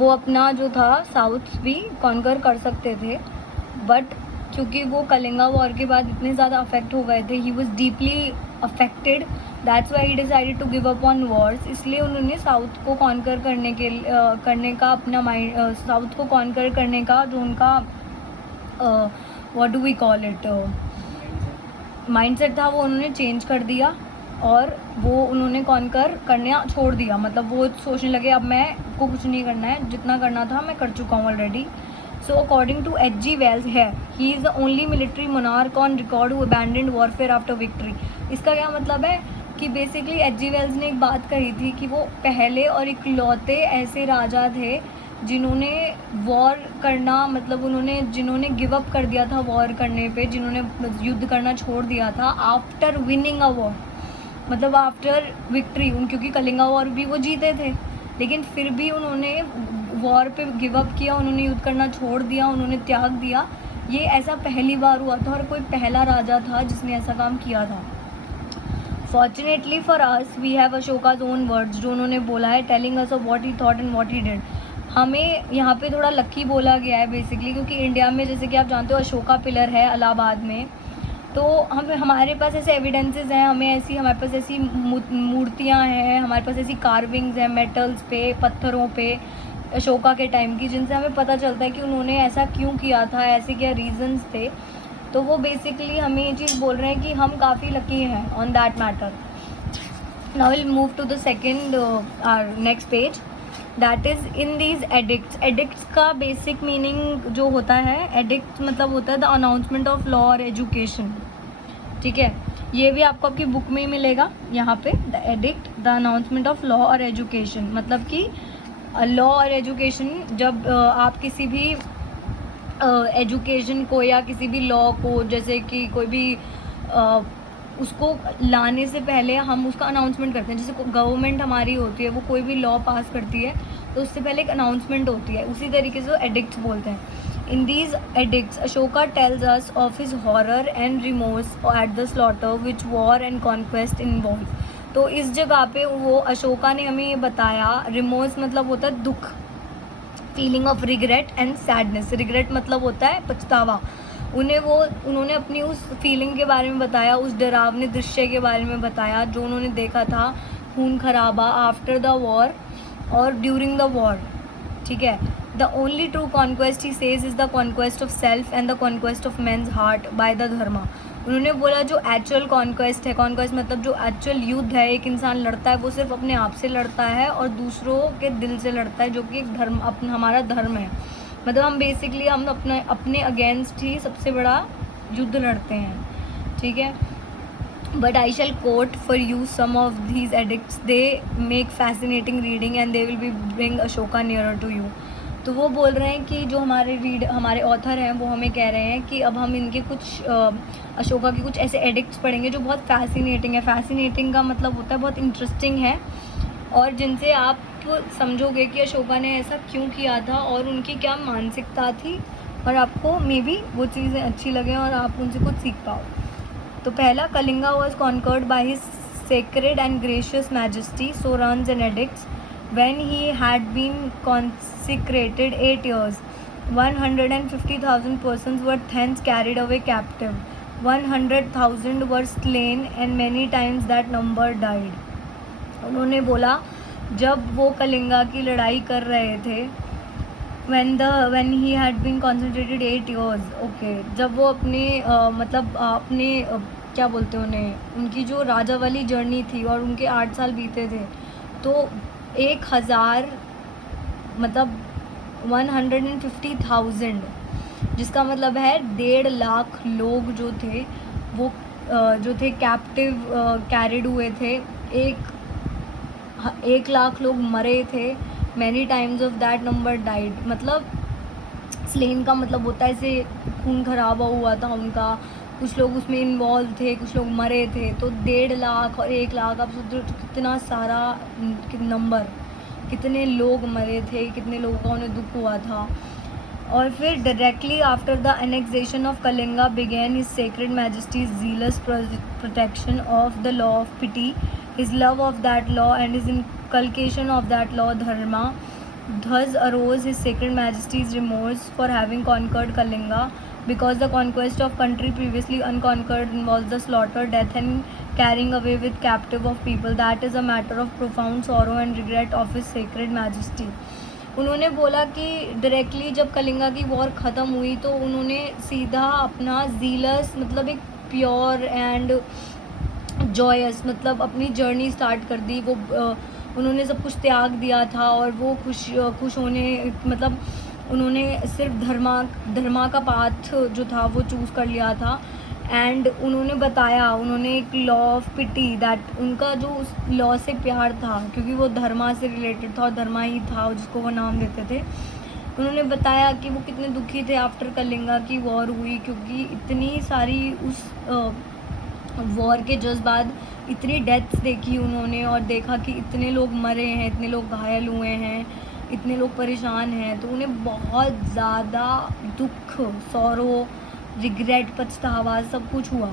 वो अपना जो था साउथ भी कॉन्कर कर सकते थे, बट क्योंकि वो कलिंगा वॉर के बाद इतने ज़्यादा अफेक्ट हो गए थे, he was deeply affected, that's why he decided to give up on wars. इसलिए उन्होंने साउथ को कॉन्कर करने का अपना माइंड, साउथ को कॉन्कर करने का जो उनका what do we call it mindset था, वो उन्होंने चेंज कर दिया और वो उन्होंने कॉन्कर करना छोड़ दिया। मतलब वो सोचने लगे अब मैं को कुछ नहीं करना है, जितना करना था मैं कर चुका हूँ already. So according to H.G. Wells है, he is the only military monarch on record who abandoned warfare after victory. इसका क्या मतलब है कि बेसिकली H.G. Wells ने एक बात कही थी कि वो पहले और इकलौते ऐसे राजा थे जिन्होंने वॉर करना, मतलब उन्होंने जिन्होंने गिव अप कर दिया था वॉर करने पे, जिन्होंने युद्ध करना छोड़ दिया था आफ्टर विनिंग अ वॉर, मतलब आफ्टर विक्ट्री। क्योंकि कलिंगा वॉर भी वो जीते थे, लेकिन फिर भी उन्होंने वॉर पे गिव अप किया, उन्होंने युद्ध करना छोड़ दिया, उन्होंने त्याग दिया। ये ऐसा पहली बार हुआ था और कोई पहला राजा था जिसने ऐसा काम किया था। Fortunately for us we have Ashoka's own words, जो उन्होंने बोला है, telling us of what he thought and what he did. हमें यहाँ पे थोड़ा लकी बोला गया है बेसिकली, क्योंकि इंडिया में जैसे कि आप जानते हो अशोका पिलर है इलाहाबाद में, तो हमारे पास ऐसे एविडेंसेस हैं, हमारे पास ऐसी मूर्तियाँ हैं, हमारे पास ऐसी कार्विंग्स हैं मेटल्स पे, पत्थरों पे अशोका के टाइम की, जिनसे हमें पता चलता है कि उन्होंने ऐसा क्यों किया था, ऐसे क्या रीजंस थे। तो वो बेसिकली हमें ये चीज़ बोल रहे हैं कि हम काफ़ी लकी हैं on that matter. Now will move to the second next page, that is in these edicts. Edicts का बेसिक मीनिंग जो होता है, एडिक्ट मतलब होता है द अनाउंसमेंट ऑफ लॉ और एजुकेशन। ठीक है, ये भी आपको आपकी बुक में ही मिलेगा यहाँ पे, the addict the announcement of law और एजुकेशन। मतलब कि लॉ और एजुकेशन, जब आप किसी भी एजुकेशन को या किसी भी लॉ को, जैसे कि कोई भी उसको लाने से पहले हम उसका अनाउंसमेंट करते हैं। जैसे गवर्नमेंट हमारी होती है, वो कोई भी लॉ पास करती है तो उससे पहले एक अनाउंसमेंट होती है, उसी तरीके से वो एडिक्ट्स बोलते हैं। इन these addicts Ashoka tells us of his horror and remorse at the slaughter which war and conquest involve. तो इस जगह पे वो अशोका ने हमें ये बताया, रिमोर्स मतलब होता है दुख, feeling of regret and sadness. Regret मतलब होता है पछतावा। उन्होंने अपनी उस फीलिंग के बारे में बताया, उस डरावने दृश्य के बारे में बताया जो उन्होंने देखा था, खून खराबा आफ्टर द वॉर और ड्यूरिंग द वॉर। ठीक है, the only true conquest he says is the conquest of self and the conquest of man's heart by the dharma. उन्होंने बोला जो एक्चुअल कॉन्क्वेस्ट है, कॉन्क्वेस्ट मतलब जो एक्चुअल युद्ध है एक इंसान लड़ता है, वो सिर्फ अपने आप से लड़ता है और दूसरों के दिल से लड़ता है, जो कि एक धर्म, हमारा धर्म है। मतलब हम बेसिकली हम अपने अगेंस्ट ही सबसे बड़ा युद्ध लड़ते हैं। ठीक है, but I shall quote for you some of these edicts, they make fascinating reading and they will be bring Ashoka nearer to you. तो वो बोल रहे हैं कि जो हमारे ऑथर हैं वो हमें कह रहे हैं कि अब हम इनके कुछ अशोका के कुछ ऐसे एडिक्ट्स पढ़ेंगे जो बहुत फैसिनेटिंग है। फैसिनेटिंग का मतलब होता है बहुत इंटरेस्टिंग है, और जिनसे आप समझोगे कि अशोका ने ऐसा क्यों किया था और उनकी क्या मानसिकता थी, और आपको मे बी वो चीज़ें अच्छी लगें और आप उनसे कुछ सीख पाओ। तो पहला, Kalinga was conquered by his sacred and gracious majesty, so runs and edicts, when he had been consecrated 8 years. 150,000 persons were thence carried away captive. 100,000 were slain and many times that number died. उन्होंने बोला जब वो कलिंगा की लड़ाई कर रहे थे, when he had been concentrated 8 years, okay, जब वो अपने क्या बोलते हैं उन्हें, उनकी जो राजा वाली जर्नी थी और उनके 8 साल बीते थे, तो 1,000 मतलब 150,000, जिसका मतलब है 1.5 लाख लोग जो थे वो जो थे कैप्टिव कैरिड हुए थे। 1 लाख लोग मरे थे। Many times of that number died, मतलब स्लेन का मतलब होता है ऐसे खून खराबा हुआ था उनका, कुछ लोग उसमें इन्वॉल्व थे, कुछ लोग मरे थे। तो 1.5 लाख और 1 लाख, आप सोचो कितना सारा नंबर, कितने लोग मरे थे, कितने लोगों का उन्हें दुख हुआ था। और फिर directly after the annexation of Kalinga begin his sacred Majesty's zealous protection of the law of pity, his love of that law and his inculcation of that law dharma, Thus arose his sacred majesty's remorse for having conquered Kalinga, because the conquest of country previously unconquered involves the slaughter, death and carrying away with captive of people. That is a matter of profound sorrow and regret of his sacred majesty. उन्होंने बोला कि directly जब कलिंगा की war ख़त्म हुई तो उन्होंने सीधा अपना जीलस मतलब एक प्योर एंड जॉयस मतलब अपनी जर्नी स्टार्ट कर दी। वो उन्होंने सब कुछ त्याग दिया था और वो खुश होने मतलब उन्होंने सिर्फ धर्मा का पाथ जो था वो चूज़ कर लिया था। एंड उन्होंने बताया, उन्होंने एक लॉ ऑफ पिटी दैट उनका जो उस लॉ से प्यार था क्योंकि वो धर्मा से रिलेटेड था और धर्मा ही था जिसको वो नाम देते थे। उन्होंने बताया कि वो कितने दुखी थे आफ्टर कलिंगा की वॉर हुई, क्योंकि इतनी सारी उस वॉर के जस्ट बाद इतनी डेथ्स देखी उन्होंने और देखा कि इतने लोग मरे हैं, इतने लोग घायल हुए हैं, इतने लोग परेशान हैं, तो उन्हें बहुत ज़्यादा दुख, सौरो, रिग्रेट, पछतावा सब कुछ हुआ।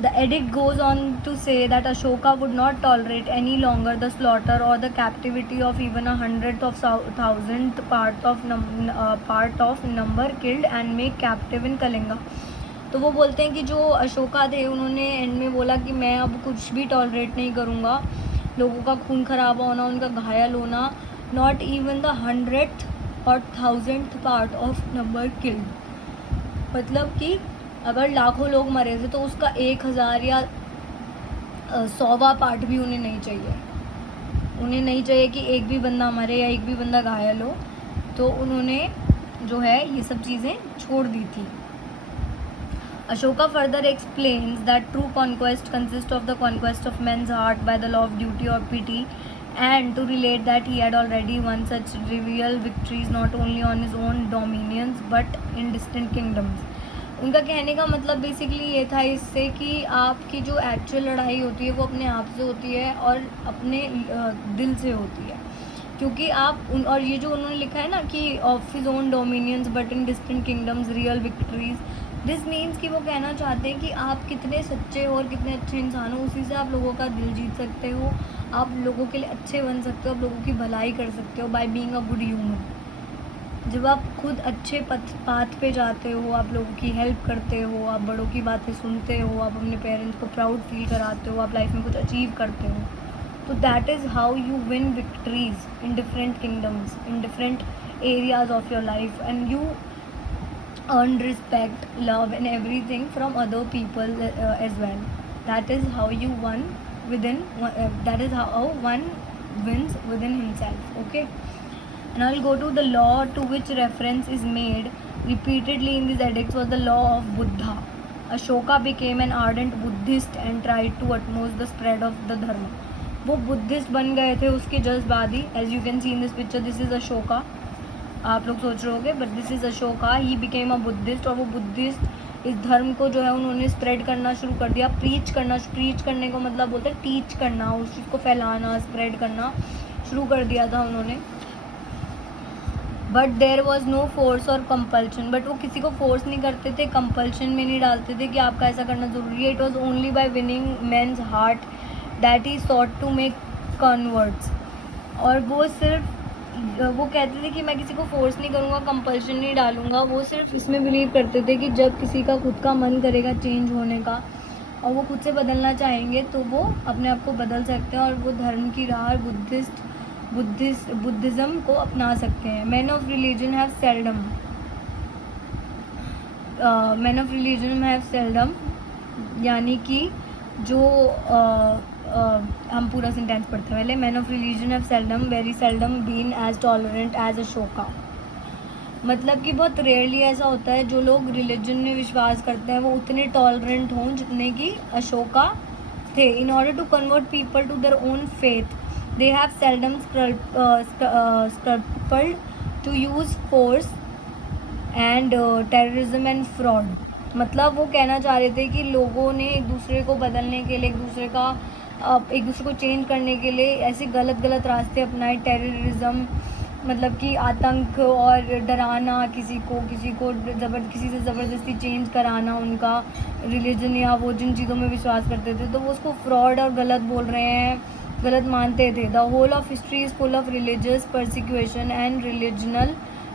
The edict goes on to say that Ashoka would not tolerate any longer the slaughter or the captivity of even 100th of 1000th part of number killed and made captive in Kalinga. तो वो बोलते हैं कि जो अशोका थे उन्होंने and में बोला कि मैं अब कुछ भी टॉलरेट नहीं करूँगा, लोगों का खून खराब होना, उनका घायल होना, नॉट इवन द 100th और 1000th part of number killed. मतलब कि अगर लाखों लोग मरे थे तो उसका 1000 या 100वां पार्ट भी उन्हें नहीं चाहिए। उन्हें नहीं चाहिए कि एक भी बंदा मरे या एक भी बंदा घायल हो। तो उन्होंने जो है ये सब चीज़ें छोड़ दी थी। Ashoka further explains that true conquest consists of the conquest of men's heart by the law of duty or pity, and to relate that he had already won such trivial victories not only on his own dominions but in distant kingdoms. उनका कहने का मतलब basically ये था इससे कि आपकी जो एक्चुअल लड़ाई होती है वो अपने आप से होती है और अपने दिल से होती है, क्योंकि आप और ये जो उन्होंने लिखा है ना कि of his own dominions but in distant kingdoms real victories, this means कि वो कहना चाहते हैं कि आप कितने सच्चे हो और कितने अच्छे इंसान हो, उसी से आप लोगों का दिल जीत सकते हो, आप लोगों के लिए अच्छे बन सकते हो, आप लोगों की भलाई कर सकते हो by being a good human. जब आप खुद अच्छे पाथ पे जाते हो, आप लोगों की हेल्प करते हो, आप बड़ों की बातें सुनते हो, आप अपने पेरेंट्स को प्राउड फील कराते हो, आप लाइफ में कुछ अचीव करते हो, तो that is how you win victories in different kingdoms, in different areas of your life, and you earn respect, love and everything from other people as well. That is how you won within that is how one wins within himself. Okay, and I'll go to the law to which reference is made repeatedly in these edicts was the law of Buddha. Ashoka became an ardent Buddhist and tried to utmost the spread of the dharma. वो Buddhist बन गए थे उसके just बाद ही। As you can see in this picture, this is Ashoka. आप लोग सोच रहे होगे but this is Ashoka. He became a Buddhist, और वो बुद्धिस्ट इस धर्म को जो है उन्होंने स्प्रेड करना शुरू कर दिया। प्रीच करने को मतलब बोलते हैं टीच करना, उस चीज़ को फैलाना, स्प्रेड करना शुरू कर दिया था उन्होंने। But there was no force और कंपल्शन, बट वो किसी को फोर्स नहीं करते थे, कंपल्शन में नहीं डालते थे कि आपका ऐसा करना ज़रूरी है। It was only by winning men's heart that he sought to make converts. और वो सिर्फ वो कहते थे कि मैं किसी को फोर्स नहीं करूँगा, कंपल्शन नहीं डालूँगा। वो सिर्फ इसमें बिलीव करते थे कि जब किसी का खुद का मन करेगा चेंज होने का और वो खुद से बदलना चाहेंगे तो वो अपने आप को बदल सकते हैं और वो धर्म की राह बुद्धिज़्म को अपना सकते हैं। Man of religion have seldom यानी कि जो हम पूरा सेंटेंस पढ़ते हैं पहले। Man of religion have seldom, very seldom been as tolerant as Ashoka. मतलब कि बहुत रेयरली ऐसा होता है जो लोग रिलीजन में विश्वास करते हैं वो उतने टॉलरेंट हों जितने कि अशोका थे। In order to convert people to their own faith they have seldom scrupled to use force and terrorism and fraud. मतलब वो कहना चाह रहे थे कि लोगों ने एक दूसरे को बदलने के लिए, एक दूसरे को चेंज करने के लिए ऐसे गलत रास्ते अपनाए। टेररिज्म मतलब कि आतंक और डराना, किसी को किसी से ज़बरदस्ती चेंज कराना उनका रिलीजन या वो जिन चीज़ों में विश्वास करते थे, तो वो उसको फ्रॉड और गलत बोल रहे हैं। गलत मानते थे। The whole of history is full of religious persecution and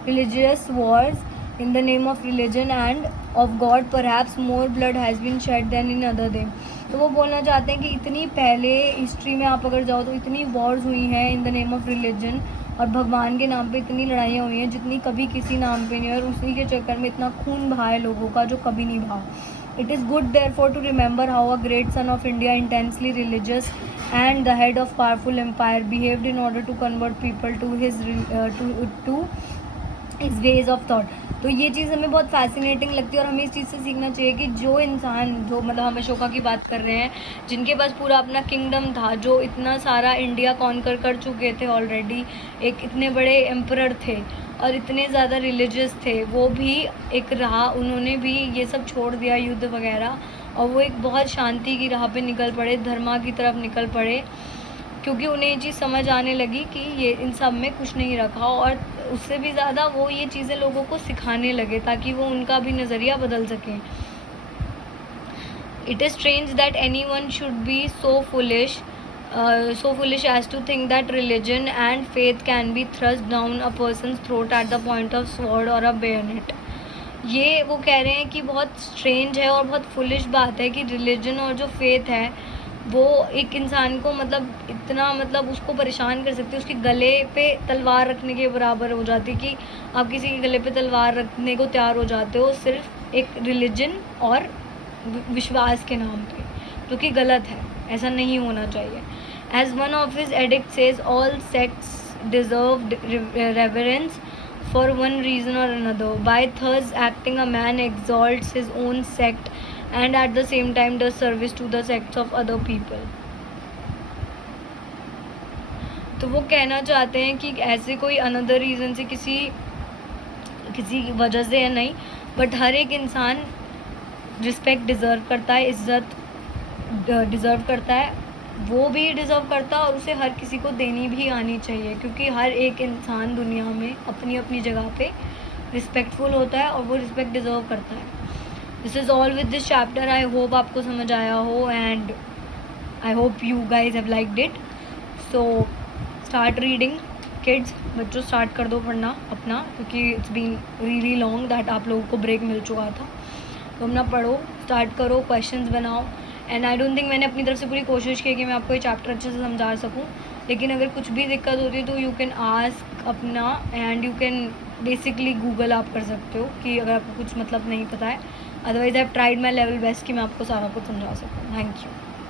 religious wars in the name of religion and of God, perhaps more blood has been shed than in other day. तो वो बोलना चाहते हैं कि इतनी पहले हिस्ट्री में आप अगर जाओ तो इतनी वॉर्स हुई हैं इन द नेम ऑफ रिलीजन, और भगवान के नाम पे इतनी लड़ाइयाँ हुई हैं जितनी कभी किसी नाम पे नहीं, और उसी के चक्कर में इतना खून बहा है लोगों का जो कभी नहीं बहा। It is good therefore to remember how a great son of India, intensely religious and the head of powerful empire, behaved in order to convert people to his ways of thought। तो ये चीज़ हमें बहुत fascinating लगती है और हमें इस चीज़ से सीखना चाहिए कि जो इंसान, जो मतलब हम अशोका की बात कर रहे हैं, जिनके पास पूरा अपना किंगडम था, जो इतना सारा इंडिया कॉन्कर कर चुके थे ऑलरेडी, एक इतने बड़े एम्परर थे और इतने ज़्यादा रिलीजियस थे, वो भी एक रहा, उन्होंने भी ये सब छोड़ दिया युद्ध वगैरह, और वो एक बहुत शांति की राह पे निकल पड़े, धर्मा की तरफ निकल पड़े, क्योंकि उन्हें ये चीज़ समझ आने लगी कि ये इन सब में कुछ नहीं रखा, और उससे भी ज़्यादा वो ये चीज़ें लोगों को सिखाने लगे ताकि वो उनका भी नज़रिया बदल सकें। It is strange that any one should be so foolish as to think that religion and faith can be thrust down a person's throat at the point of sword or a bayonet। ये वो कह रहे हैं कि बहुत strange है और बहुत फुलिश बात है कि रिलीजन और जो फेथ है वो एक इंसान को मतलब इतना मतलब उसको परेशान कर सकती है, उसके गले पे तलवार रखने के बराबर हो जाती है कि आप किसी के गले पे तलवार रखने को तैयार हो जाते हो सिर्फ एक रिलीजन और विश्वास के नाम पे, जो कि गलत है, ऐसा नहीं होना चाहिए। As one of his edicts says, all sects deserve reverence for one reason or another. By thus acting, a man exalts his own sect and at the same time does service to the sects of other people। तो वो कहना चाहते हैं कि ऐसे कोई another reason से किसी वजह से है नहीं, बट हर एक इंसान रिस्पेक्ट डिज़र्व करता है, इज़्ज़त डिज़र्व करता है, वो भी डिज़र्व करता है और उसे हर किसी को देनी भी आनी चाहिए, क्योंकि हर एक इंसान दुनिया में अपनी अपनी जगह पे रिस्पेक्टफुल होता है और वो रिस्पेक्ट डिज़र्व करता है। This is all with this chapter. I hope आपको समझ आया हो and I hope you guys have liked it. So start reading kids, बच्चों स्टार्ट कर दो पढ़ना अपना, क्योंकि it's been really long that आप लोगों को ब्रेक मिल चुका था। तो अपना पढ़ो, स्टार्ट करो, क्वेश्चंस बनाओ। एंड आई डोंट थिंक मैंने अपनी तरफ से पूरी कोशिश की कि मैं आपको ये चैप्टर अच्छे से समझा सकूं, लेकिन अगर कुछ भी दिक्कत होती है तो यू कैन आस्क अपना, and you can basically Google आप कर सकते हो कि अगर आपको कुछ मतलब नहीं पता है। Otherwise I have tried my level best कि मैं आपको सारा कुछ समझा सकूँ। Thank you.